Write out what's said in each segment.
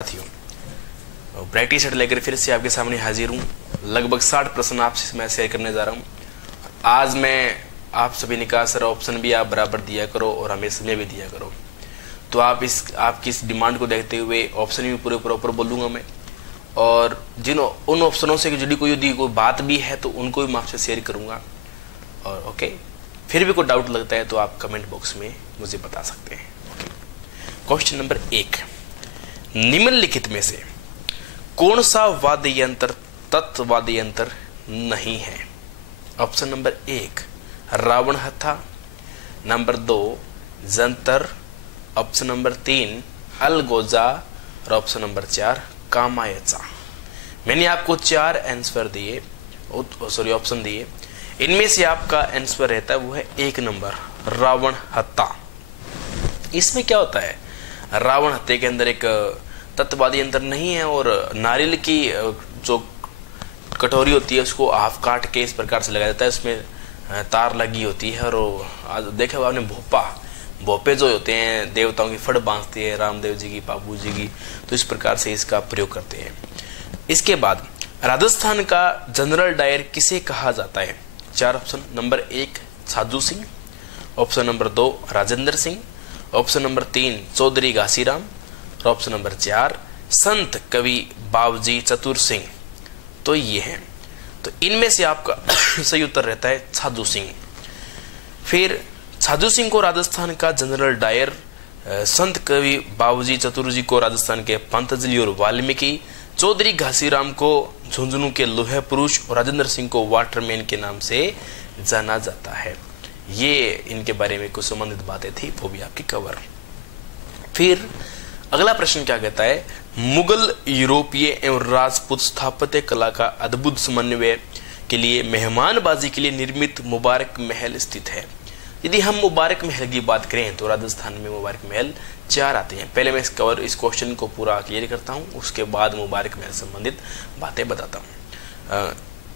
साथियों, variety set लेकर फिर से आपके सामने हाजिर हूँ। लगभग 60 प्रश्न आपसे मैं शेयर करने जा रहा हूँ। आज मैं आप सभी ने कहा सर ऑप्शन भी आप बराबर दिया करो और हमें समय भी दिया करो, तो आपकी इस डिमांड को देखते हुए ऑप्शन भी पूरे प्रॉपर बोलूँगा मैं, और उन ऑप्शनों से जुड़ी कोई बात भी है तो उनको भी मैं आपसे शेयर करूँगा। और ओके, फिर भी कोई डाउट लगता है तो आप कमेंट बॉक्स में मुझे बता सकते हैं। ओके, क्वेश्चन नंबर 1, निम्नलिखित में से कौन सा वाद्य यंत्र तत्वाद्य यंत्र नहीं है? ऑप्शन नंबर 1 रावण हत्था, नंबर 2 जंतर, ऑप्शन नंबर 3 अलगोजा और ऑप्शन नंबर 4 कामायचा। मैंने आपको 4 आंसर दिए, ऑप्शन दिए। इनमें से आपका आंसर रहता है वो है 1 नंबर रावण हत्था। इसमें क्या होता है, रावण हत्या के अंदर एक तत्वादी यंत्र नहीं है और नारियल की जो कटोरी होती है उसको हाफ काट के इस प्रकार से लगाया जाता है, उसमें तार लगी होती है। और देखा आपने भोपे जो होते हैं देवताओं की फड़ बांधते हैं, रामदेव जी की, बाबू जी की, तो इस प्रकार से इसका प्रयोग करते हैं। इसके बाद राजस्थान का जनरल डायर किसे कहा जाता है? 4 option. Number 1 Sadhu Singh, option number 2 Rajendra Singh, option number 3 Chaudhary Ghasiram और ऑप्शन नंबर 4 संत कवि बावजी चतुर सिंह। तो ये है, तो इनमें से आपका सही उत्तर रहता है साधु सिंह। फिर साधु सिंह को राजस्थान का जनरल डायर, संत कवि बावजी चतुर जी को राजस्थान के पंतजलि और वाल्मीकि, चौधरी घासीराम को झुंझुनू के लोहे पुरुष और राजेंद्र सिंह को वाटरमैन के नाम से जाना जाता है। ये इनके बारे में कुछ संबंधित बातें थी, वो भी आपकी कवर। फिर अगला प्रश्न क्या कहता है, मुगल, यूरोपीय एवं राजपूत स्थापत्य कला का अद्भुत समन्वय के लिए मेहमानबाजी के लिए निर्मित मुबारक महल स्थित है। यदि हम मुबारक महल की बात करें तो राजस्थान में मुबारक महल 4 आते हैं। पहले मैं इस क्वेश्चन को पूरा क्लियर करता हूँ, उसके बाद मुबारक महल संबंधित बातें बताता हूँ।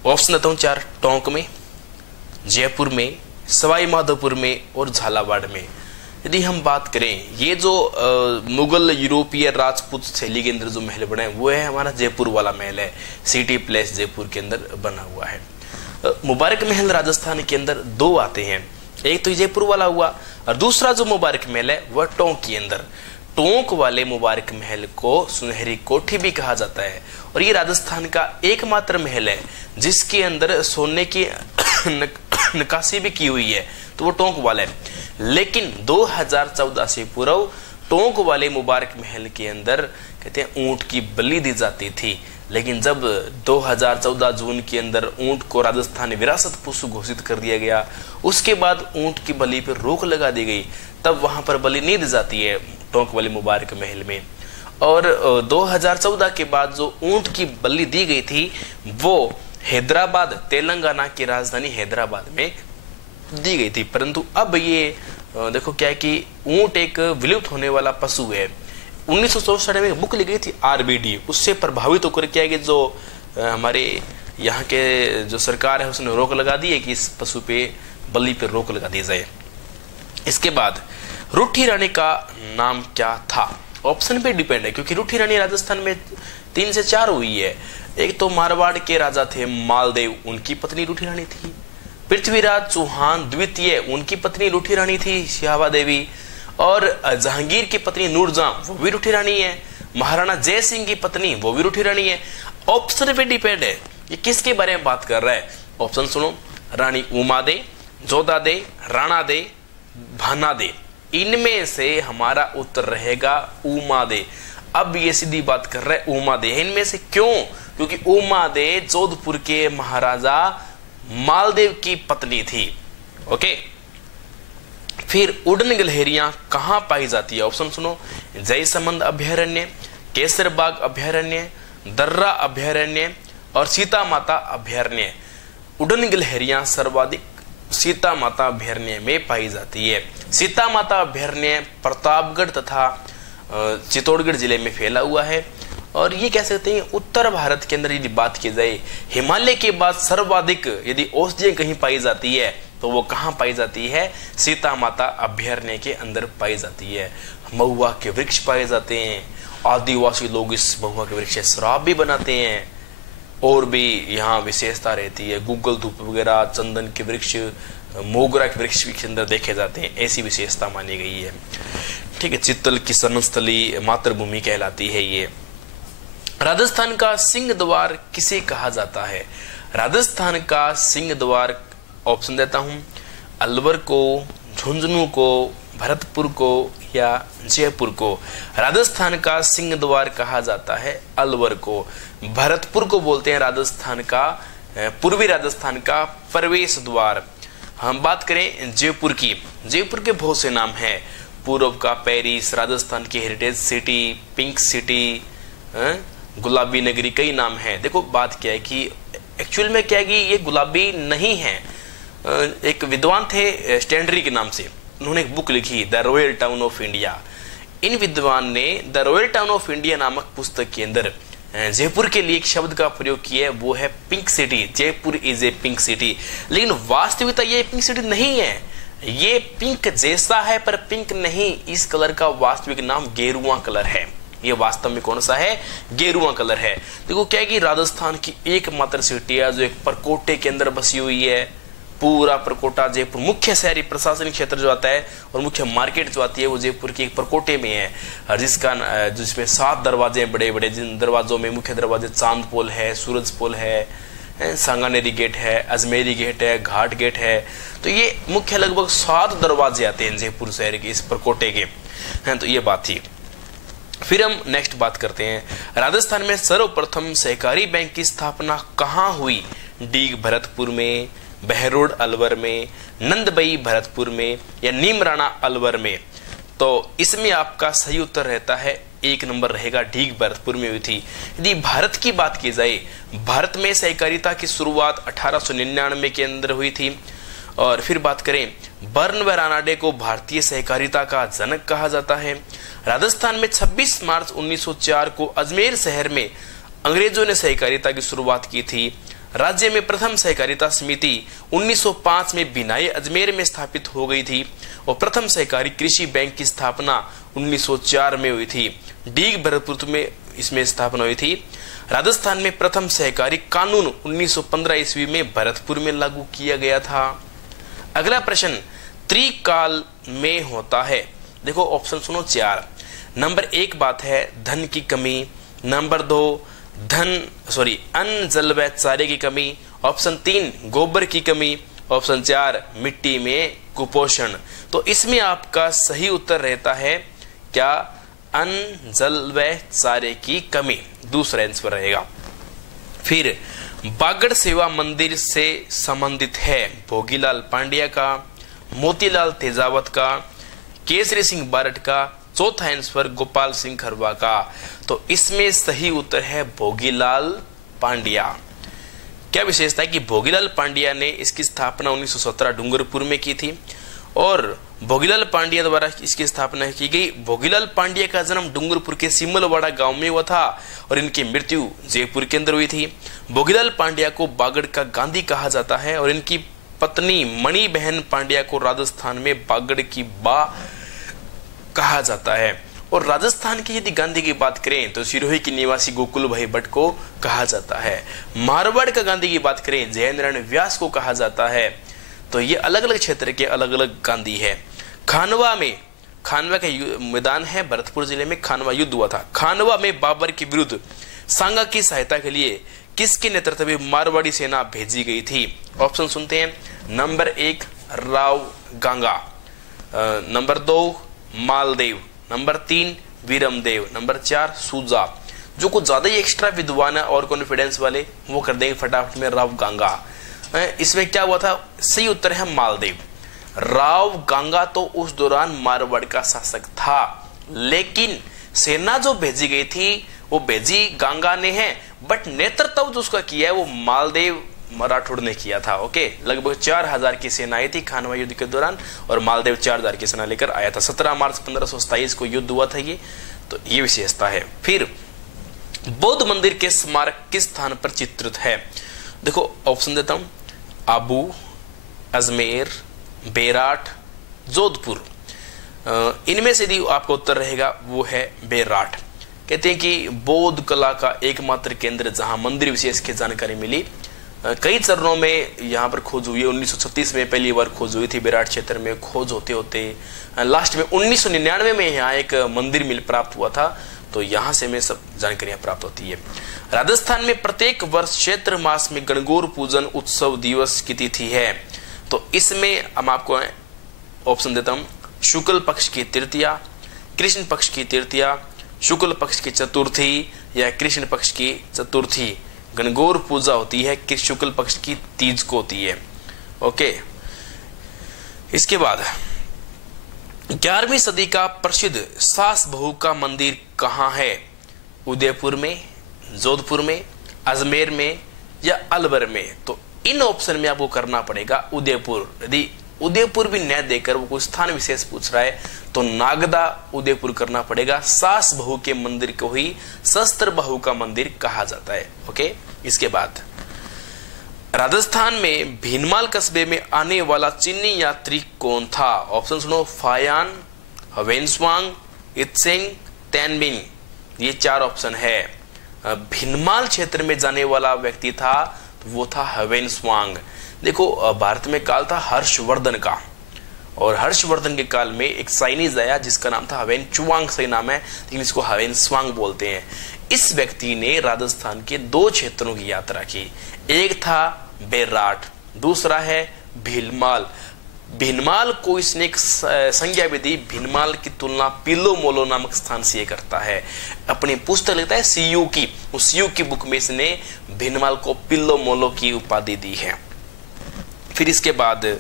ऑप्शन देता हूँ 4, टोंक में, जयपुर में, सवाई माधोपुर में और झालावाड़ में। यदि हम बात करें, ये जो मुगल, यूरोपीय, राजपूत शैली के अंदर जो महल बना है वो है हमारा जयपुर वाला महल है, सिटी प्लेस जयपुर के अंदर बना हुआ है। मुबारक महल राजस्थान के अंदर 2 आते हैं, एक तो जयपुर वाला हुआ और दूसरा जो मुबारक महल है वह टोंक के अंदर। टोंक वाले मुबारक महल को सुनहरी कोठी भी कहा जाता है और ये राजस्थान का एकमात्र महल है जिसके अंदर सोने की नक्काशी भी की हुई है, तो वो टोंक वाला है। लेकिन 2014 से पूर्व टोंक वाले मुबारक महल के अंदर कहते हैं ऊंट की बलि दी जाती थी, लेकिन जब 2014 जून के अंदर ऊंट को राजस्थान विरासत पशु घोषित कर दिया गया, उसके बाद ऊंट की बलि पर रोक लगा दी गई, तब वहां पर बलि नहीं दी जाती है टोंक वाले मुबारक महल में। और 2014 के बाद जो ऊंट की बलि दी गई थी वो हैदराबाद, तेलंगाना की राजधानी हैदराबाद में दी गई थी। परंतु अब ये देखो क्या है कि ऊंट एक विलुप्त होने वाला पशु है। 1964 में बुक ली गई थी RBD, उससे प्रभावित होकर क्या है कि जो हमारे यहाँ के जो सरकार है उसने रोक लगा दी है कि इस पशु पे, बलि पे रोक लगा दी जाए। इसके बाद रूठी रानी का नाम क्या था? ऑप्शन पे डिपेंड है, क्योंकि रूठी रानी राजस्थान में 3 से 4 हुई है। एक तो मारवाड़ के राजा थे मालदेव, उनकी पत्नी रूठी रानी थी। पृथ्वीराज चौहान द्वितीय, उनकी पत्नी रूठी रानी थी सिहावा देवी। और जहांगीर की पत्नी नूरजहां, वो भी रूठी रानी है। महाराणा जय सिंह की पत्नी, वो भी रूठी रानी है। ऑप्शन पे डिपेंड है ये किसके बारे में बात कर रहा है। ऑप्शन सुनो, रानी उमा दे, जोधा दे, राणा दे, भाना दे। इनमें से हमारा उत्तर रहेगा उमा दे। अब ये सीधी बात कर रहा है उमा दे इनमें से, क्यों? क्योंकि उमा दे जोधपुर के महाराजा मालदेव की पत्नी थी। ओके, फिर उड़न गिलहरियां कहां पाई जाती है? ऑप्शन सुनो, जयसमंद अभयारण्य, केसरबाग अभयारण्य, दर्रा अभयारण्य और सीता माता अभयारण्य। उड़न गिलहरियां सर्वाधिक सीता माता अभयारण्य में पाई जाती है। सीता माता अभयारण्य प्रतापगढ़ तथा चित्तौड़गढ़ जिले में फैला हुआ है। और ये कह सकते हैं उत्तर भारत के अंदर यदि बात की जाए, हिमालय के बाद सर्वाधिक यदि औषधियां कहीं पाई जाती है तो वो कहाँ पाई जाती है? सीता माता अभयारण्य के अंदर पाई जाती है। महुआ के वृक्ष पाए जाते हैं आदिवासी लोग इस महुआ के वृक्ष से शराब भी बनाते हैं, और भी यहाँ विशेषता रहती है। गूगल धूप वगैरह, चंदन के वृक्ष, मोगरा के वृक्ष के अंदर देखे जाते हैं, ऐसी विशेषता मानी गई है। ठीक है, चित्तल की सनस्थली मातृभूमि कहलाती है ये। राजस्थान का सिंह द्वार किसे कहा जाता है? राजस्थान का सिंह द्वार, ऑप्शन देता हूं, अलवर को, झुंझुनू को, भरतपुर को या जयपुर को। राजस्थान का सिंह द्वार कहा जाता है अलवर को। भरतपुर को बोलते हैं राजस्थान का, पूर्वी राजस्थान का प्रवेश द्वार। हम बात करें जयपुर की, जयपुर के बहुत से नाम हैं। पूर्व का पेरिस, राजस्थान की हेरिटेज सिटी, पिंक सिटी, गुलाबी नगरी, कई नाम हैं। देखो बात क्या है कि एक्चुअल में क्या है कि ये गुलाबी नहीं है। एक विद्वान थे स्टैंडरी के नाम से, उन्होंने एक बुक लिखी the royal town of India. इन विद्वान ने the royal town of India नामक पुस्तक के अंदर जयपुर के लिए एक शब्द का प्रयोग किया है, वो है pink city. Jaipur is a pink city, लेकिन वास्तविकता ये पिंक सिटी नहीं है। ये पिंक जैसा है पर पिंक नहीं। इस कलर का वास्तविक नाम गेरुआ कलर है। ये वास्तव में कौन सा है? गेरुआ कलर है। देखो क्या है कि राजस्थान की एकमात्र सिटी है जो एक परकोटे के अंदर बसी हुई है। पूरा परकोटा जयपुर मुख्य शहरी प्रशासनिक क्षेत्र जो आता है और मुख्य मार्केट जो आती है वो जयपुर के एक परकोटे में है, जिसमें 7 दरवाजे बड़े बड़े, जिन दरवाजों में मुख्य दरवाजे चांद पोल है, सूरज पोल है, सांगानेरी गेट है, अजमेरी गेट है, घाट गेट है। तो ये मुख्य लगभग 7 दरवाजे आते हैं जयपुर शहर के इस परकोटे के हैं। तो ये बात थी। फिर हम नेक्स्ट बात करते हैं, राजस्थान में सर्वप्रथम सहकारी बैंक की स्थापना कहाँ हुई? डीग भरतपुर में, बहरोड अलवर में, नंदबई भरतपुर में या नीमराणा अलवर में? तो इसमें आपका सही उत्तर रहता है 1 नंबर रहेगा, डीग भरतपुर में हुई थी। यदि भारत की बात की जाए, भारत में सहकारिता की शुरुआत 1899 के अंदर हुई थी। और फिर बात करें, बर्न व रानाडे को भारतीय सहकारिता का जनक कहा जाता है। राजस्थान में 26 मार्च 1904 को अजमेर शहर में अंग्रेजों ने सहकारिता की शुरुआत की थी। राज्य में प्रथम सहकारिता समिति 1905 में बिनाई अजमेर में स्थापित हो गई थी और प्रथम सहकारी कृषि बैंक की स्थापना 1904 में हुई थी। डीग भरतपुर में इसमें स्थापना हुई थी। राजस्थान में प्रथम सहकारी कानून 1915 ईस्वी में भरतपुर में लागू किया गया था। अगला प्रश्न, त्रिकाल में होता है। देखो ऑप्शन सुनो 4। नंबर 1 बात है धन की कमी, नंबर 2 अन्न जल व चारे की कमी, ऑप्शन 3 गोबर की कमी, ऑप्शन 4 मिट्टी में कुपोषण। तो इसमें आपका सही उत्तर रहता है क्या? अन्न जल व चारे की कमी, दूसरा आंसर रहेगा। फिर बागड़ सेवा मंदिर से संबंधित है भोगीलाल पांड्या का, मोतीलाल तेजावत का, केसरी सिंह बारट का, चौथा आंसर गोपाल सिंह खरवा का। तो इसमें सही उत्तर है भोगीलाल पांड्या। क्या विशेषता है कि भोगीलाल पांड्या ने इसकी स्थापना 1917 डूंगरपुर में की थी और भोगीलाल पांड्या द्वारा इसकी स्थापना की गई। भोगीलाल पांड्या का जन्म डूंगरपुर के सिमलवाड़ा गांव में हुआ था और इनकी मृत्यु जयपुर के अंदर हुई थी। भोगीलाल पांड्या को बागड़ का गांधी कहा जाता है और इनकी पत्नी मणि बहन पांड्या को राजस्थान में बागड़ की बा कहा जाता है। और राजस्थान की यदि गांधी की बात करें तो सिरोही की निवासी गोकुल भाई भट्ट को कहा जाता है। मारवाड़ का गांधी की बात करें जयेंद्र नारायण व्यास को कहा जाता है। तो ये अलग अलग क्षेत्र के अलग अलग गांधी है। खानवा का मैदान है भरतपुर जिले में, खानवा युद्ध हुआ था। खानवा में बाबर के विरुद्ध सांगा की सहायता के लिए किसके नेतृत्व में मारवाड़ी सेना भेजी गई थी? ऑप्शन सुनते हैं। Number 1 Rao Ganga, number 2 Maldev, number 3 Viramdev, number 4 Suja. जो कुछ ज्यादा ही एक्स्ट्रा विद्वान है और कॉन्फिडेंस वाले वो कर देंगे फटाफट में राव गांगा। इसमें क्या हुआ था? सही उत्तर है मालदेव। राव गांगा तो उस दौरान मारवाड़ का शासक था, लेकिन सेना जो भेजी गई थी वो भेजी गांगा ने है, बट नेतृत्व जो उसका किया है वो मालदेव मराठोड़ ने किया था। ओके, लगभग 4000 की सेना आई थी खानवा युद्ध के दौरान और मालदेव 4000 की सेना लेकर आया था। 17 मार्च 1527 को युद्ध हुआ था ये। तो ये विशेषता है। फिर बौद्ध मंदिर के स्मारक किस स्थान पर चित्रित है? देखो ऑप्शन देता हूं, आबू, अजमेर, बेराट, जोधपुर। इनमें से यदि आपका उत्तर रहेगा वो है बेराट। कहते हैं कि बौद्ध कला का एकमात्र केंद्र जहां मंदिर विशेष की जानकारी मिली। कई चरणों में यहाँ पर खोज हुई है। 1936 में पहली बार खोज हुई थी विराट क्षेत्र में। खोज होते होते लास्ट में 1999 में यहाँ एक मंदिर मिल प्राप्त हुआ था। तो यहाँ से हमें सब जानकारियां प्राप्त होती है। राजस्थान में प्रत्येक वर्ष चैत्र मास में गणगौर पूजन उत्सव दिवस की तिथि है। तो इसमें हम आपको ऑप्शन देता हूं, शुक्ल पक्ष की तृतीया, कृष्ण पक्ष की तृतीया, शुक्ल पक्ष की चतुर्थी या कृष्ण पक्ष की चतुर्थी। गणगौर पूजा होती है कि शुक्ल पक्ष की तीज को होती है। ओके, इसके बाद 11वीं सदी का प्रसिद्ध सास बहू का मंदिर कहां है? उदयपुर में, जोधपुर में, अजमेर में या अलवर में? तो इन ऑप्शन में आपको करना पड़ेगा उदयपुर। यदि उदयपुर भी न देकर वो कोई स्थान विशेष पूछ रहा है तो नागदा उदयपुर करना पड़ेगा। सास बहू के मंदिर को ही शस्त्र बहू का मंदिर कहा जाता है। ओके, इसके बाद राजस्थान में भीनमाल कस्बे में आने वाला चीनी यात्री कौन था? ऑप्शन सुनो, फायान, हवेनस्वांग, इत्सेंग, तेनबिन। ये 4 ऑप्शन है। भीनमाल क्षेत्र में जाने वाला व्यक्ति था, वो था हवेनस्वांग। देखो, भारत में काल था हर्षवर्धन का, और हर्षवर्धन के काल में एक चाइनीज आया जिसका नाम था हवेनचुआंग, सही नाम है, लेकिन इसको हवेनस्वांग बोलते हैं। इस व्यक्ति ने राजस्थान के 2 क्षेत्रों की यात्रा की। एक था बेराट, दूसरा है भीलमाल। भीनमाल को इसने एक संज्ञा भी दी। भीनमाल की तुलना पिल्लो मोलो नामक स्थान से करता है। अपनी पुस्तक लिखता है सीयू की, उस सीयू की बुक में इसने भीनमाल को पिल्लो मोलो की उपाधि दी है। फिर इसके बाद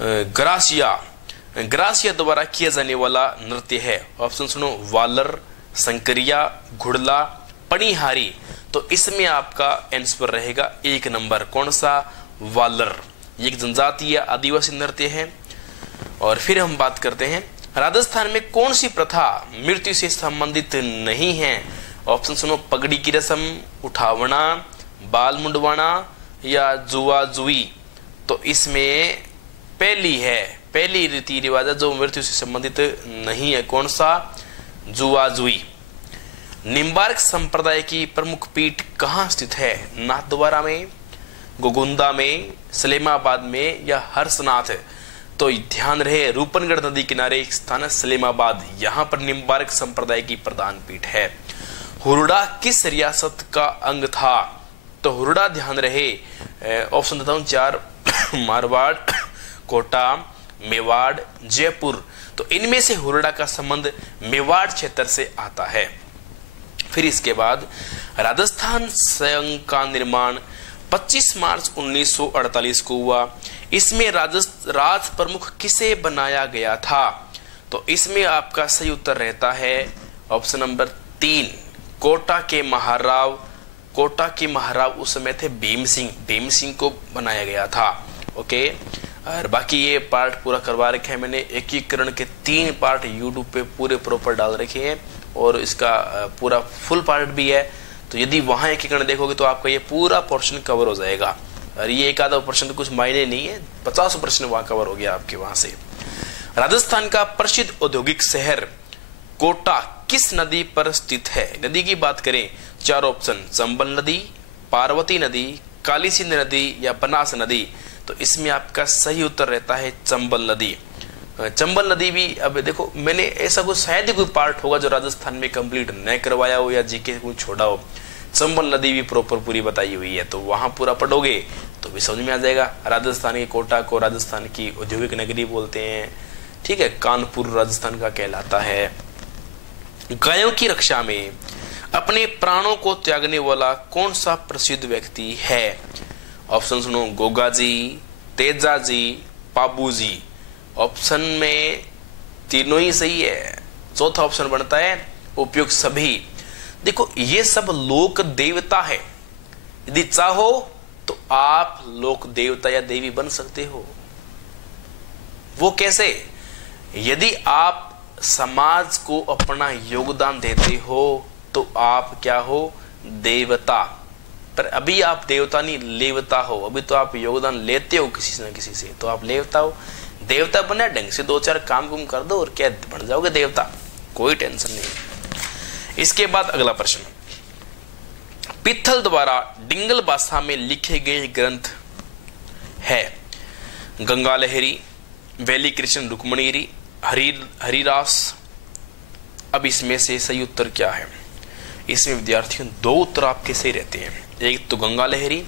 ग्रासिया द्वारा किया जाने वाला नृत्य है। ऑप्शन सुनो, वालर, संकरिया, घुड़ला, पणिहारी। तो इसमें आपका आंसर रहेगा 1 नंबर। कौन सा? वालर। ये एक जनजातीय आदिवासी नृत्य है। और फिर हम बात करते हैं राजस्थान में कौन सी प्रथा मृत्यु से संबंधित नहीं है? ऑप्शन सुनो, पगड़ी की रस्म, उठावना, बाल मुंडवाना या जुआ जुई। तो इसमें पहली रीति रिवाज जो मृत्यु से संबंधित नहीं है। कौन सा? जुआ जुई। निम्बार्क संप्रदाय की प्रमुख पीठ कहाँ स्थित है? नाथद्वारा में, गोगुंदा में, सलेमाबाद में या हर्षनाथ? तो ध्यान रहे, रूपनगढ़ नदी किनारे एक स्थान है सलेमाबाद, यहाँ पर निम्बार्क संप्रदाय की प्रधान पीठ है। हुरडा किस रियासत का अंग था? तो हुरडा ध्यान रहे, ऑप्शन देता हूं 4, मारवाड़, कोटा, मेवाड़, जयपुर। तो इनमें से हुरडा का संबंध मेवाड़ क्षेत्र से आता है। फिर इसके बाद राजस्थान संघ का निर्माण 25 मार्च 1948 को हुआ। इसमें राज प्रमुख किसे बनाया गया था? तो इसमें आपका सही उत्तर रहता है ऑप्शन नंबर 3, कोटा के महाराव। कोटा के महाराव उस समय थे भीम सिंह को बनाया गया था। ओके, और बाकी ये पार्ट पूरा करवा रखे हैं मैंने। एकीकरण के 3 पार्ट यूट्यूब पे पूरे प्रॉपर डाल रखे हैं और इसका पूरा फुल पार्ट भी है। तो यदि वहां एकीकरण देखोगे तो आपका ये पूरा पोर्शन कवर हो जाएगा। और ये एक आधा पर्सन तो कुछ मायने नहीं है, 50% वहां कवर हो गया आपके वहां से। राजस्थान का प्रसिद्ध औद्योगिक शहर कोटा किस नदी पर स्थित है? नदी की बात करें, 4 ऑप्शन, चंबल नदी, पार्वती नदी, काली सिंध नदी या बनास नदी। तो इसमें आपका सही उत्तर रहता है चंबल नदी। चंबल नदी भी, अब देखो मैंने ऐसा कुछ शायद ही कोई पार्ट होगा जो राजस्थान में कंप्लीट न करवाया हो या जीके को छोड़ा हो। चंबल नदी भी प्रॉपर पूरी बताई हुई है, तो वहां पूरा पढ़ोगे तो भी समझ में आ जाएगा। राजस्थान के कोटा को राजस्थान की औद्योगिक नगरी बोलते हैं। ठीक है, कानपुर राजस्थान का कहलाता है। गायों की रक्षा में अपने प्राणों को त्यागने वाला कौन सा प्रसिद्ध व्यक्ति है? ऑप्शन सुनो, गोगा जी, तेजा जी, पाबू जी। ऑप्शन में तीनों ही सही है। चौथा ऑप्शन बनता है उपयुक्त सभी। देखो, ये सब लोक देवता है। यदि चाहो तो आप लोक देवता या देवी बन सकते हो। वो कैसे? यदि आप समाज को अपना योगदान देते हो तो आप क्या हो? देवता। पर अभी आप देवता नहीं, लेवता हो। अभी तो आप योगदान लेते हो किसी न किसी से, तो आप लेवता हो। देवता बना ढंग से 2-4 काम कुम कर दो और क्या बन जाओगे देवता, कोई टेंशन नहीं। इसके बाद अगला प्रश्न, पित्थल द्वारा डिंगल भाषा में लिखे गए ग्रंथ है गंगा लहरी, वैली कृष्ण रुक्मणीरी, हरिरास। अब इसमें से सही उत्तर क्या है? इसमें विद्यार्थियों दो उत्तर आपके सही रहते हैं, एक तो गंगा लहरी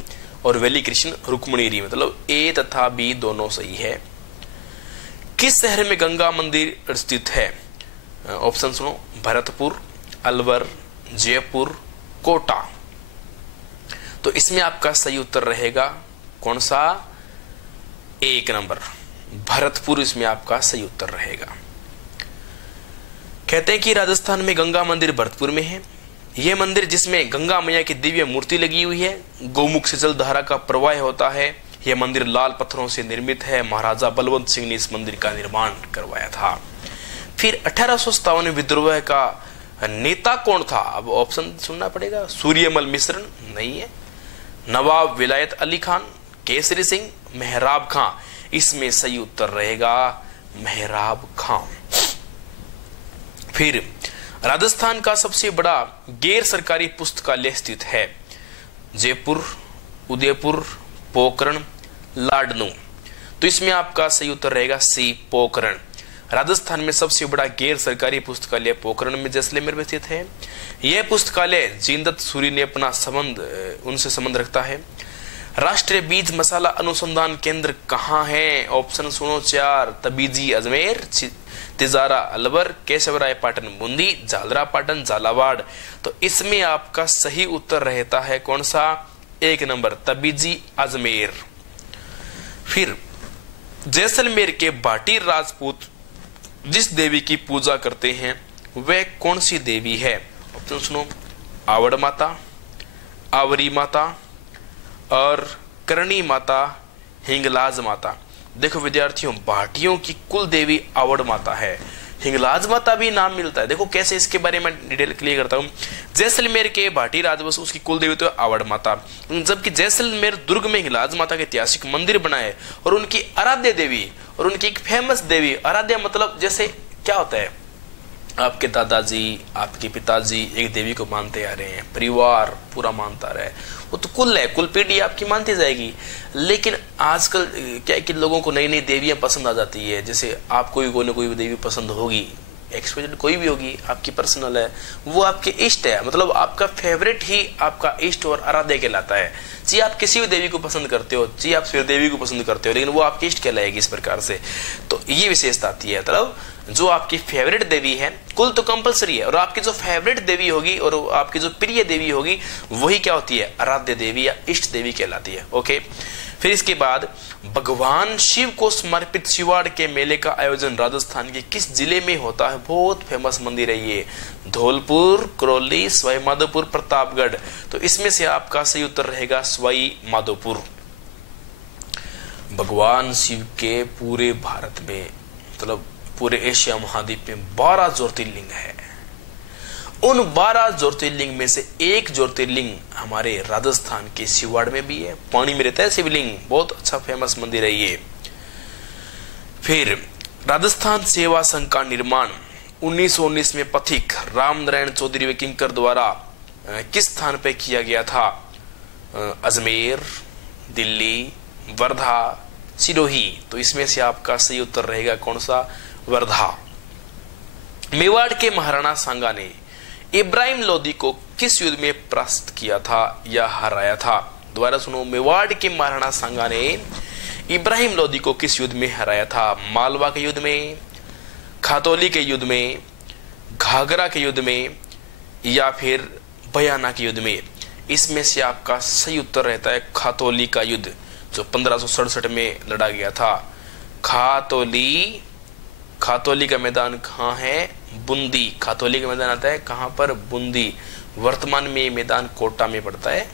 और वैली कृष्ण रुक्मणीरी, मतलब ए तथा बी दोनों सही है। किस शहर में गंगा मंदिर स्थित है? ऑप्शन सुनो, भरतपुर, अलवर, जयपुर, कोटा। तो इसमें आपका सही उत्तर रहेगा कौन सा? एक नंबर, भरतपुर इसमें आपका सही उत्तर रहेगा। कहते हैं कि राजस्थान में गंगा मंदिर भरतपुर में है। यह मंदिर जिसमें गंगा मैया की दिव्य मूर्ति लगी हुई है, गौमुख से जल धारा का प्रवाह होता है। यह मंदिर लाल पत्थरों से निर्मित है। महाराजा बलवंत सिंह ने इस मंदिर का निर्माण करवाया था। फिर 1857 विद्रोह का नेता कौन था? अब ऑप्शन सुनना पड़ेगा। सूर्यमल मिश्र नहीं है, नवाब विलायत अली खान, केसरी सिंह, मेहराब खां। इसमें सही उत्तर रहेगा मेहराब खां। फिर राजस्थान का सबसे बड़ा गैर सरकारी पुस्तकालय स्थित है जयपुर, उदयपुर, पोखरण, लाडनू। तो इसमें आपका सही उत्तर रहेगा सी, पोखरण। राजस्थान में सबसे बड़ा गैर सरकारी पुस्तकालय पोखरण में जैसलमेर में स्थित है। यह पुस्तकालय जीनदत्त सूरी ने अपना उनसे संबंध रखता है। राष्ट्रीय बीज मसाला अनुसंधान केंद्र कहाँ है? ऑप्शन सुनो 4, तबीजी अजमेर, तिजारा अलवर, केशवराय पाटन बूंदी, झालरा पाटन झालावाड़। तो इसमें आपका सही उत्तर रहता है कौन सा? एक नंबर, तबीजी अजमेर। फिर जैसलमेर के भाटी राजपूत जिस देवी की पूजा करते हैं वह कौन सी देवी है? ऑप्शन सुनो, आवड़ माता, आवरी माता और करणी माता, हिंगलाज माता। देखो विद्यार्थियों, भाटियों की कुल देवी आवड़ माता है, हिंगलाज माता भी नाम मिलता है। देखो कैसे, इसके बारे में डिटेल क्लियर करता हूं। जैसलमेर के भाटी राजवंश उसकी कुल देवी तो आवड़ माता, जबकि जैसलमेर दुर्ग में हिंगलाज माता के ऐतिहासिक मंदिर बनाए और उनकी आराध्य देवी और उनकी एक फेमस देवी, आराध्य मतलब जैसे क्या होता है, आपके दादाजी, आपके पिताजी एक देवी को मानते आ रहे हैं, परिवार पूरा मानता रहे, वो तो कुल है, कुल पीढ़ी आपकी मानती जाएगी। लेकिन आजकल क्या है कि लोगों को नई नई देवियां पसंद आ जाती है। जैसे आपको भी कोई ना कोई देवी पसंद होगी, एक्सपेक्टेड कोई भी होगी, आपकी पर्सनल है, वो आपके इष्ट है, मतलब आपका फेवरेट ही आपका इष्ट और आराध्य कहलाता है। जी आप किसी भी देवी को पसंद करते हो, जी आप फिर देवी को पसंद करते हो, लेकिन वो आपकी इष्ट कहलाएगी इस प्रकार से। तो ये विशेषता आती है, मतलब जो आपकी फेवरेट देवी है, कुल तो कंपलसरी है, और आपकी जो फेवरेट देवी होगी और आपकी जो प्रिय देवी होगी वही क्या होती है? आराध्य देवी या इष्ट देवी कहलाती है। ओके, फिर इसके बाद भगवान शिव को समर्पित शिवाड़ के मेले का आयोजन राजस्थान के किस जिले में होता है? बहुत फेमस मंदिर है ये, धौलपुर, करौली, सवाई माधोपुर, प्रतापगढ़। तो इसमें से आपका सही उत्तर रहेगा सवाई माधोपुर। भगवान शिव के पूरे भारत में, मतलब पूरे एशिया महाद्वीप में 12 ज्योतिर्लिंग है। उन 12 ज्योतिर्लिंग में से एक ज्योतिर्लिंग हमारे राजस्थान के शिवाड़ में भी है, पानी में रहता है शिवलिंग, बहुत अच्छा फेमस मंदिर है ये। फिर राजस्थान सेवा संघ का निर्माण 1919 में पथिक रामनारायण चौधरी व किंकर द्वारा किस स्थान पर किया गया था? अजमेर, दिल्ली, वर्धा, सिरोही। तो इसमें से आपका सही उत्तर रहेगा कौन सा? वर्धा। मेवाड़ के महाराणा सांगा ने इब्राहिम लोदी को किस युद्ध में परास्त किया था या हराया था? दोबारा सुनो, मेवाड़ के महाराणा सांगा ने इब्राहिम लोदी को किस युद्ध में हराया था? मालवा के युद्ध में, खातौली के युद्ध में, घाघरा के युद्ध में या फिर बयाना के युद्ध में? इसमें से आपका सही उत्तर रहता है खातौली का युद्ध, जो 1567 में लड़ा गया था। खातौली का मैदान कहाँ है? बूंदी। खातौली का मैदान आता है कहाँ पर? बूंदी। वर्तमान में ये मैदान कोटा में पड़ता है।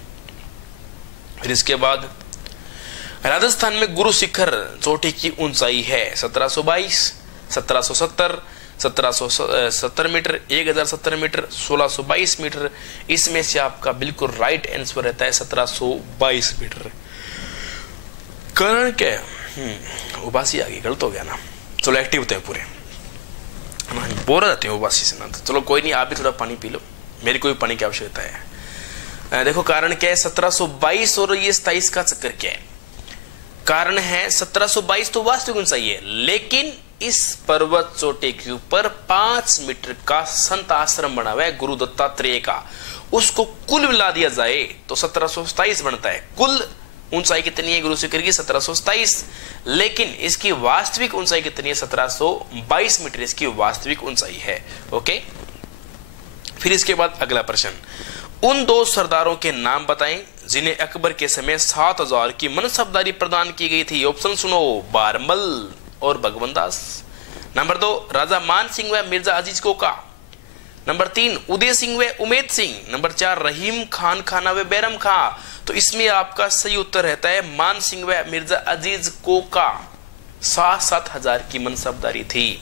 फिर इसके बाद राजस्थान में गुरु शिखर चोटी की ऊंचाई है 1722, 1770, 1770 मीटर, 1070 मीटर, 1622 मीटर। इसमें से आपका बिल्कुल राइट आंसर रहता है 1722 मीटर। कारण क्या है? उबासी आ गई, गलत हो गया ना। चलो एक्टिव होते हैं पूरे, बोर हो जाते हैं उबासी से ना, तो चलो कोई नहीं, आप भी थोड़ा पानी पी लो। मेरे को भी पढ़ने की आवश्यकता है। देखो कारण क्या है 1722 और ये 27 का चक्कर क्या है। कारण है 1722 तो वास्तविक ऊंचाई है, लेकिन इस पर्वत चोटी के ऊपर 5 मीटर का संत आश्रम बना हुआ है गुरु दत्तात्रेय का, उसको कुल मिला दिया जाए तो 1727 बनता है। कुल ऊंचाई कितनी है गुरु शिखर की 1727, लेकिन इसकी वास्तविक ऊंचाई कितनी है 1722 मीटर इसकी वास्तविक ऊंचाई है। ओके, फिर इसके बाद अगला प्रश्न, उन 2 सरदारों के नाम बताएं जिन्हें अकबर के समय 7000 की मनसबदारी प्रदान की गई थी। ऑप्शन सुनो, बारमल और भगवंत दास। नंबर 2 राजा मान सिंह व मिर्जा अजीज कोका। नंबर 3 उदय सिंह व उमेद सिंह। नंबर 4 रहीम खान खाना व बैरम खां। तो इसमें आपका सही उत्तर रहता है मान सिंह व मिर्जा अजीज कोका। 7,000 की मनसबदारी थी।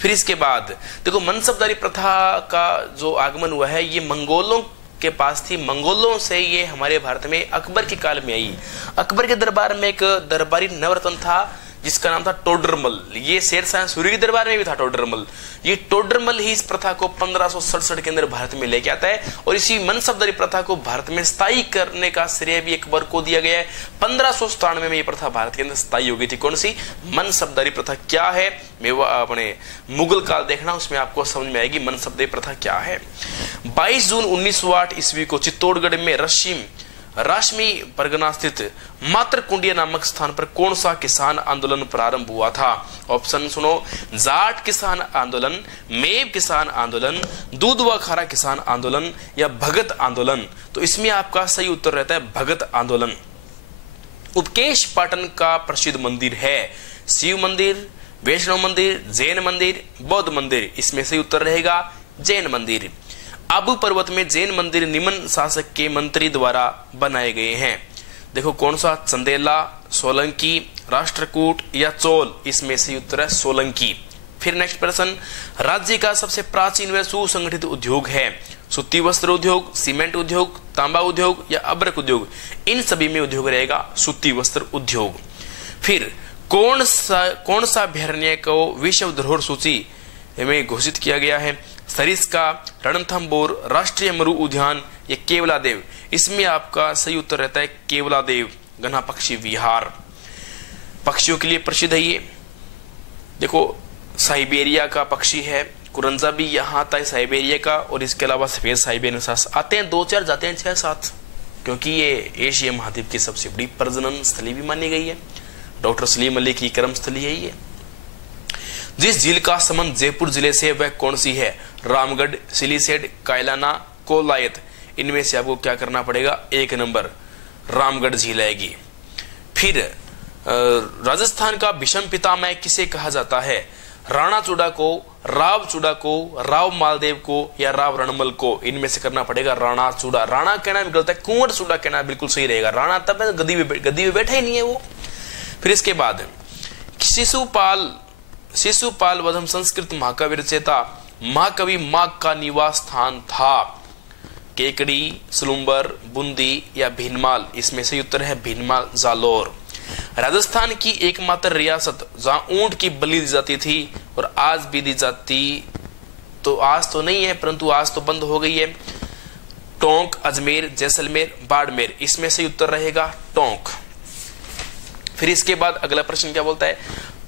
फिर इसके बाद देखो मनसबदारी प्रथा का जो आगमन हुआ है ये मंगोलों के पास थी, मंगोलों से ये हमारे भारत में अकबर के काल में आई। अकबर के दरबार में एक दरबारी नवरत्न था जिसका नाम था टोडरमल। ये शेरशाह सूरी के दरबार में भी था टोडरमल। ये टोडरमल ही इस प्रथा को 1567 के अंदर भारत में लेके आता है और इसी मनसबदारी प्रथा को भारत में स्थायी करने का श्रेय भी अकबर को दिया गया है। 1597 में ये प्रथा भारत के अंदर स्थायी हो गई थी। कौन सी मनसबदारी प्रथा क्या है, मैं वो अपने मुगल काल देखना, उसमें आपको समझ में आएगी मनसबदारी प्रथा क्या है। 22 जून 1908 ईस्वी को चित्तौड़गढ़ में राशमी परगना स्थित मात्र कुंडिया नामक स्थान पर कौन सा किसान आंदोलन प्रारंभ हुआ था। ऑप्शन सुनो, जाट किसान आंदोलन, मेव किसान आंदोलन, दूध व खारा किसान आंदोलन या भगत आंदोलन। तो इसमें आपका सही उत्तर रहता है भगत आंदोलन। उपकेश पाटन का प्रसिद्ध मंदिर है शिव मंदिर, वैष्णव मंदिर, जैन मंदिर, बौद्ध मंदिर। इसमें सही उत्तर रहेगा जैन मंदिर। आबू पर्वत में जैन मंदिर निम्न शासक के मंत्री द्वारा बनाए गए हैं। देखो कौन सा, चंदेला, सोलंकी, राष्ट्रकूट या चोल। इसमें से उत्तर है सोलंकी। फिर नेक्स्ट प्रश्न, राज्य का सबसे प्राचीन व सुसंगठित उद्योग है। सूती वस्त्र उद्योग, सीमेंट उद्योग, तांबा उद्योग या अब्रक उद्योग। इन सभी में उद्योग रहेगा सूती वस्त्र उद्योग। फिर कौन सा अभ्यारण्य को विश्व धरोहर सूची में घोषित किया गया है। सरिस्का, रणथंबोर, राष्ट्रीय मरु उद्यान या केवलादेव। इसमें आपका सही उत्तर रहता है केवलादेव, घना पक्षी विहार। पक्षियों के लिए प्रसिद्ध है ये। देखो साइबेरिया का पक्षी है, कुरंजा भी यहाँ आता है साइबेरिया का, और इसके अलावा सफेद साइबेरियन सास आते हैं 2-4 जाते हैं 6-7, क्योंकि ये एशिया महाद्वीप की सबसे बड़ी प्रजनन स्थली भी मानी गई है। डॉक्टर सलीम अली की कर्म स्थली है ये। जिस झील का संबंध जयपुर जिले से वह कौन सी है। रामगढ़, सिलीसेड, कायलाना, कोलायत। इनमें से आपको क्या करना पड़ेगा, 1 नंबर रामगढ़ झील आएगी। फिर राजस्थान का भीष्म पितामह किसे कहा जाता है। राणा चूड़ा को, राव चूड़ा को, राव मालदेव को या राव रणमल को। इनमें से करना पड़ेगा राणा चूड़ा। राणा कहना भी गलत है, कुंवर चूड़ा कहना बिल्कुल सही रहेगा। राणा तब गद्दी में बैठा ही नहीं है वो। फिर इसके बाद शिशुपाल वधम संस्कृत महाकाव्य रचयिता महाकवि माघ का निवास स्थान था। केकड़ी, सुलुम्बर, बूंदी या भीनमाल। इसमें सही उत्तर है भीनमाल, जालोर। राजस्थान की एकमात्र रियासत जहां ऊंट की बलि दी जाती थी और आज भी दी जाती, तो आज तो नहीं है परंतु आज तो बंद हो गई है, टोंक, अजमेर, जैसलमेर, बाड़मेर। इसमें सही उत्तर रहेगा टोंक। फिर इसके बाद अगला प्रश्न क्या बोलता है,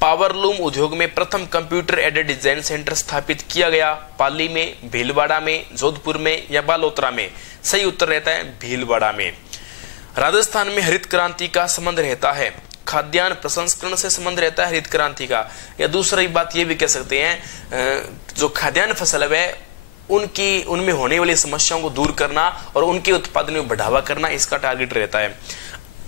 पावरलूम उद्योग में प्रथम कंप्यूटर एडेड डिजाइन सेंटर स्थापित किया गया। पाली में, भीलवाड़ा में, जोधपुर में या बालोतरा में। सही उत्तर रहता है भीलवाड़ा में। राजस्थान में हरित क्रांति का संबंध रहता है। खाद्यान्न प्रसंस्करण से संबंध रहता है हरित क्रांति का, या दूसरी बात ये भी कह सकते हैं जो खाद्यान्न फसल है उनमें होने वाली समस्याओं को दूर करना और उनके उत्पादन में बढ़ावा करना, इसका टारगेट रहता है।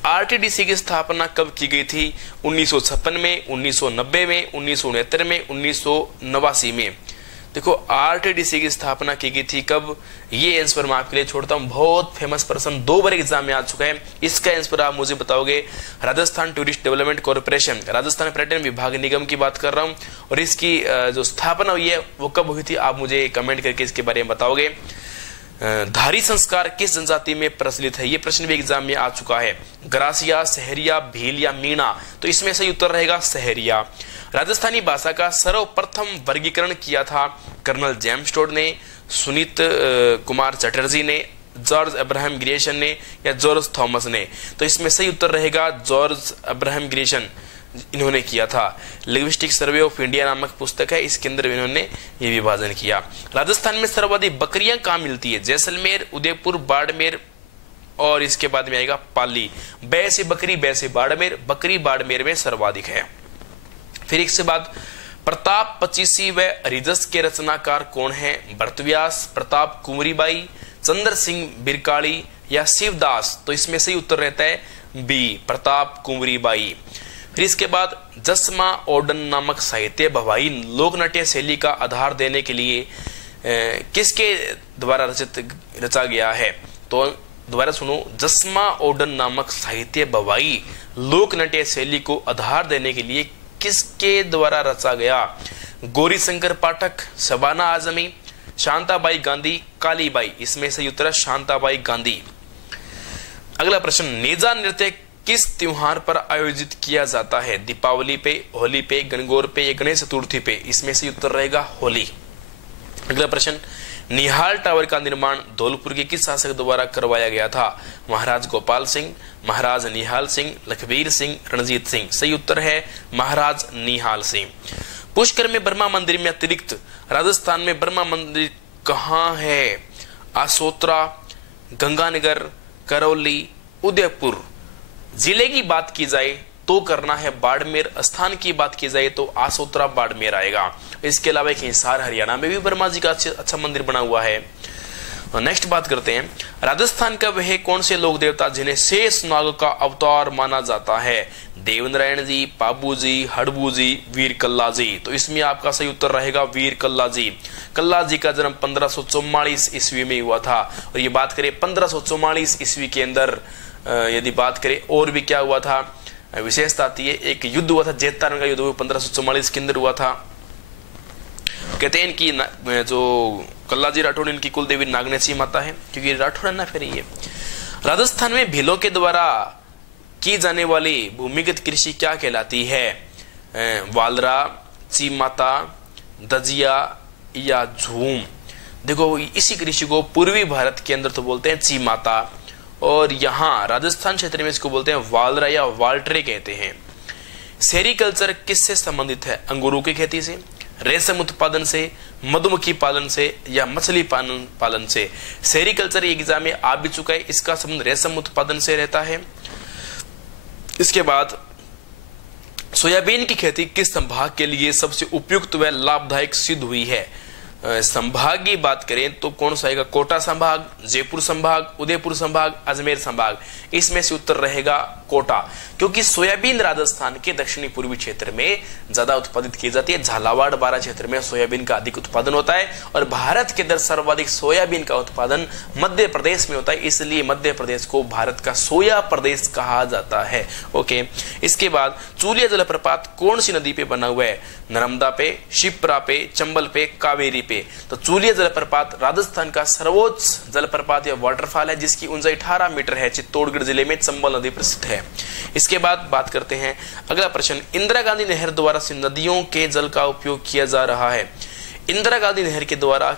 आरटीडीसी की स्थापना कब की गई थी। 1956 में, 1990 में, 1969 में, 1989 में। देखो आरटीडीसी की स्थापना की गई थी कब, ये आंसर मैं आपके लिए छोड़ता हूं। बहुत फेमस प्रश्न 2 बार एग्जाम में आ चुका है। इसका आंसर आप मुझे बताओगे। Rajasthan tourist development corporation, Rajasthan पर्यटन विभाग निगम की बात कर रहा हूं, और इसकी जो स्थापना हुई है वो कब हुई थी, आप मुझे कमेंट करके इसके बारे में बताओगे। धारी संस्कार किस जनजाति में प्रचलित है, ये प्रश्न भी एग्जाम में आ चुका है। गरासिया, सहरिया, भील या मीणा। तो इसमें सही उत्तर रहेगा सहरिया। राजस्थानी भाषा का सर्वप्रथम वर्गीकरण किया था कर्नल जेम्स टोड ने। सुनीत कुमार चटर्जी ने, जॉर्ज अब्राहम ग्रियर्सन ने या जॉर्ज थॉमस ने? तो इसमें सही उत्तर रहेगा जॉर्ज अब्राहम ग्रियर्सन, इन्होंने किया था। लिंग्विस्टिक सर्वे ऑफ इंडिया नामक पुस्तक है, इसके अंदर इन्होंने ये विभाजन किया। राजस्थान में सर्वाधिक बकरियां कहाँ मिलती है? जैसलमेर, उदयपुर, बाड़मेर और इसके बाद में आएगा पाली। बै से बकरी, बै से बाड़मेर, बकरी बाड़मेर में सर्वाधिक है। फिर इसके बाद प्रताप पचीसी व हरिजस के रचनाकार कौन है? भरतव्यास, प्रताप कुंवरीबाई, चंद्र सिंह बिरकाड़ी या शिवदास? तो इसमें सही उत्तर रहता है बी, प्रताप कुंवरीबाई। फिर इसके बाद जसमा ओडन नामक साहित्य भवाई लोक नाट्य शैली का आधार देने के लिए किसके द्वारा रचा गया है? तो दोबारा सुनो, जसमा ओडन नामक साहित्य भवाई लोक नाट्य शैली को आधार देने के लिए किसके द्वारा रचा गया? गौरी शंकर पाठक, शबाना आजमी, शांताबाई गांधी, कालीबाई? इसमें सही उत्तर है शांताबाई गांधी। अगला प्रश्न, नेजा नृत्य किस त्योहार पर आयोजित किया जाता है? दीपावली पे, होली पे, गणगौर पे या गणेश चतुर्थी पे? इसमें सही उत्तर रहेगा होली। अगला प्रश्न, निहाल टावर का निर्माण धौलपुर के किस शासक द्वारा करवाया गया था? महाराज गोपाल सिंह, महाराज निहाल सिंह, लखबीर सिंह, रणजीत सिंह? सही उत्तर है महाराज निहाल सिंह। पुष्कर में ब्रह्मा मंदिर में अतिरिक्त राजस्थान में ब्रह्मा मंदिर कहाँ है? आसोत्रा, गंगानगर, करौली, उदयपुर? जिले की बात की जाए तो करना है बाड़मेर, स्थान की बात की जाए तो आसोत्रा बाड़मेर आएगा। इसके अलावा एक हिसार हरियाणा में भी ब्रह्मा जी का अच्छा मंदिर बना हुआ है। नेक्स्ट बात करते हैं, राजस्थान का वह कौन से लोक देवता जिन्हें शेष नाग का अवतार माना जाता है? देवनारायण जी, पाबू जी, हड़बू जी, वीर कल्ला जी? तो इसमें आपका सही उत्तर रहेगा वीर कल्ला जी। कल्ला जी का जन्म 1544 ईस्वी में हुआ था। और ये बात करें 1544 ईस्वी के अंदर यदि बात करें और भी क्या हुआ था, विशेषता आती है, एक युद्ध हुआ था, जेतारण का युद्ध 1544 के अंदर हुआ था। कहते हैं इनकी जो कल्लाजी राठौड़, इनकी कुल देवी नागनेशी माता है, क्योंकि राठौड़ है ना। फिर ये राजस्थान में भीलों के द्वारा की जाने वाली भूमिगत कृषि क्या कहलाती है? वालरा, चीमाता, दजिया या झूम? देखो, इसी कृषि को पूर्वी भारत के अंदर तो बोलते हैं चीमाता, और यहाँ राजस्थान क्षेत्र में इसको बोलते हैं वालरा या वाल्ट्रे कहते हैं। सेरीकल्चर किससे संबंधित है? अंगूरों की खेती से, रेशम उत्पादन से, मधुमक्खी पालन से या मछली पालन से? सेरीकल्चर एग्जाम में आ भी चुका है, इसका संबंध रेशम उत्पादन से रहता है। इसके बाद सोयाबीन की खेती किस संभाग के लिए सबसे उपयुक्त व लाभदायक सिद्ध हुई है? संभाग की बात करें तो कौन सा आएगा? कोटा संभाग, जयपुर संभाग, उदयपुर संभाग, अजमेर संभाग? इसमें से उत्तर रहेगा कोटा, क्योंकि सोयाबीन राजस्थान के दक्षिणी पूर्वी क्षेत्र में ज्यादा उत्पादित की जाती है। झालावाड़ बारा क्षेत्र में सोयाबीन का अधिक उत्पादन होता है, और भारत के अंदर सर्वाधिक सोयाबीन का उत्पादन मध्य प्रदेश में होता है, इसलिए मध्य प्रदेश को भारत का सोया प्रदेश कहा जाता है। ओके, इसके बाद चूलिया जलप्रपात कौन सी नदी पे बना हुआ है? नर्मदा पे, शिप्रा पे, चंबल पे, कावेरी पे? तो चूलिया जलप्रपात राजस्थान का सर्वोच्च जलप्रपात या वाटरफॉल है, जिसकी ऊंचाई 18 मीटर है। चित्तौड़गढ़ जिले में चंबल नदी प्रसिद्ध है। इसके बाद बात करते हैं अगला प्रश्न, इंदिरा गांधी नहर द्वारा से नदियों के जल का उपयोग किया जा रहा है। इंदिरा गांधी नहर के द्वारा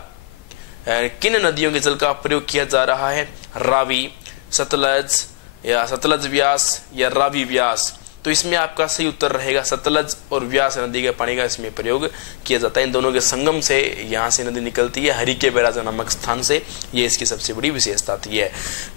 किन नदियों के जल का प्रयोग किया जा रहा है? रावी, सतलज या सतलज व्यास या रावी व्यास? तो इसमें आपका सही उत्तर रहेगा सतलज और व्यास नदी के पानी का इसमें प्रयोग किया जाता है। इन दोनों के संगम से यहाँ से नदी निकलती है, हरिके बैराज नामक स्थान से। ये इसकी सबसे बड़ी विशेषता आती है।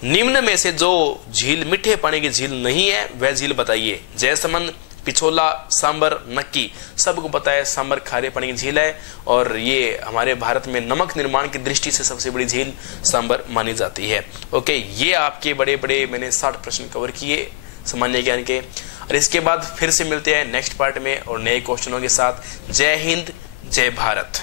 निम्न में से जो झील मीठे पानी की झील नहीं है वह झील बताइए। जयसमंद, पिछोला, सांबर, नक्की? सबको पता है सांबर खारे पानी की झील है, और ये हमारे भारत में नमक निर्माण की दृष्टि से सबसे बड़ी झील सांबर मानी जाती है। ओके, ये आपके बड़े बड़े मैंने 60 प्रश्न कवर किए सामान्य ज्ञान के, और इसके बाद फिर से मिलते हैं नेक्स्ट पार्ट में और नए क्वेश्चनों के साथ। जय हिंद, जय भारत।